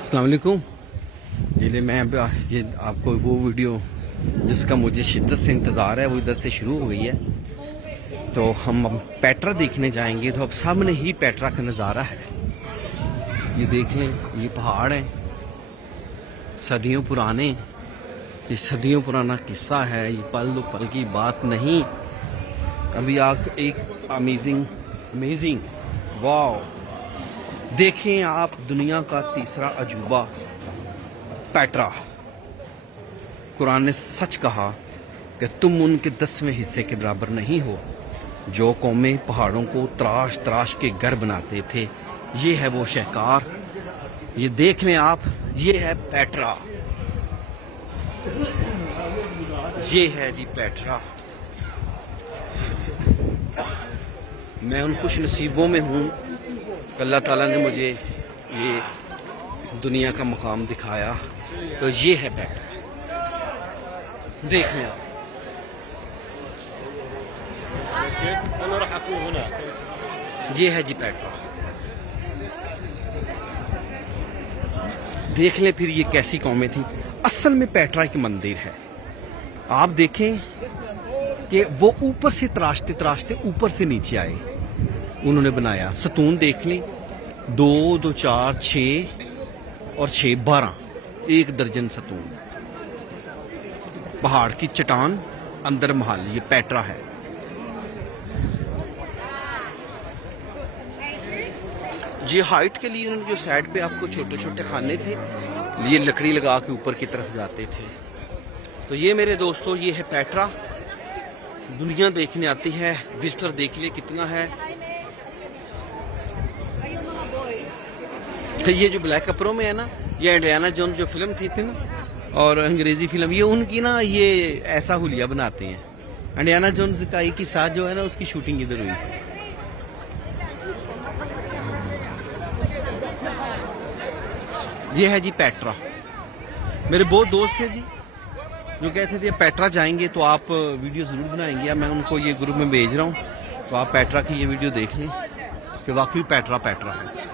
अस्सलाम वालेकुम जी। मैं ये आपको वो वीडियो जिसका मुझे शिद्दत से इंतज़ार है वो इधर से शुरू हो गई है। तो हम पेट्रा देखने जाएंगे। तो अब सामने ही पेट्रा का नज़ारा है। ये देख लें, ये पहाड़ है सदियों पुराने। ये सदियों पुराना किस्सा है, ये पल दो पल की बात नहीं। अभी आप एक अमेजिंग वाह देखें आप, दुनिया का तीसरा अजूबा पेट्रा। कुरान ने सच कहा कि तुम उनके 10वें हिस्से के बराबर नहीं हो जो कौमें पहाड़ों को तराश तराश के घर बनाते थे। ये है वो शहकार, ये देख लें आप, ये है पेट्रा, ये है जी पेट्रा। मैं उन खुश नसीबों में हूँ, अल्लाह ताला ने मुझे ये दुनिया का मकाम दिखाया। तो ये है पेट्रा, देख लें आप। ये है जी पेट्रा, देख लें फिर ये कैसी कौमें थी। असल में पेट्रा एक मंदिर है। आप देखें कि वो ऊपर से तराशते तराशते ऊपर से नीचे आए, उन्होंने बनाया। सतून देख लें, 2 2 4 6 और 6 12, 1 दर्जन सतून। पहाड़ की चट्टान, अंदर महल, ये पेट्रा है। जी हाइट के लिए उन्होंने जो साइड पे आपको छोटे छोटे खाने थे, ये लकड़ी लगा के ऊपर की तरफ जाते थे। तो ये मेरे दोस्तों, ये है पेट्रा। दुनिया देखने आती है, विजिटर देख लिए कितना है। ये जो ब्लैक कपड़ों में है ना, ये इंडियाना जोन्स जो फिल्म थी ना, और अंग्रेजी फिल्म, ये उनकी ना, ये ऐसा हुलिया बनाते हैं। इंडियाना जोन्स का एक ही साथ जो है ना, उसकी शूटिंग इधर हुई। ये है जी पेट्रा। मेरे बहुत दोस्त थे जी जो कहते थे पेट्रा जाएंगे तो आप वीडियो ज़रूर बनाएंगे, या मैं उनको ये ग्रुप में भेज रहा हूँ। तो आप पेट्रा की ये वीडियो देख लें कि वाकई पेट्रा पेट्रा है।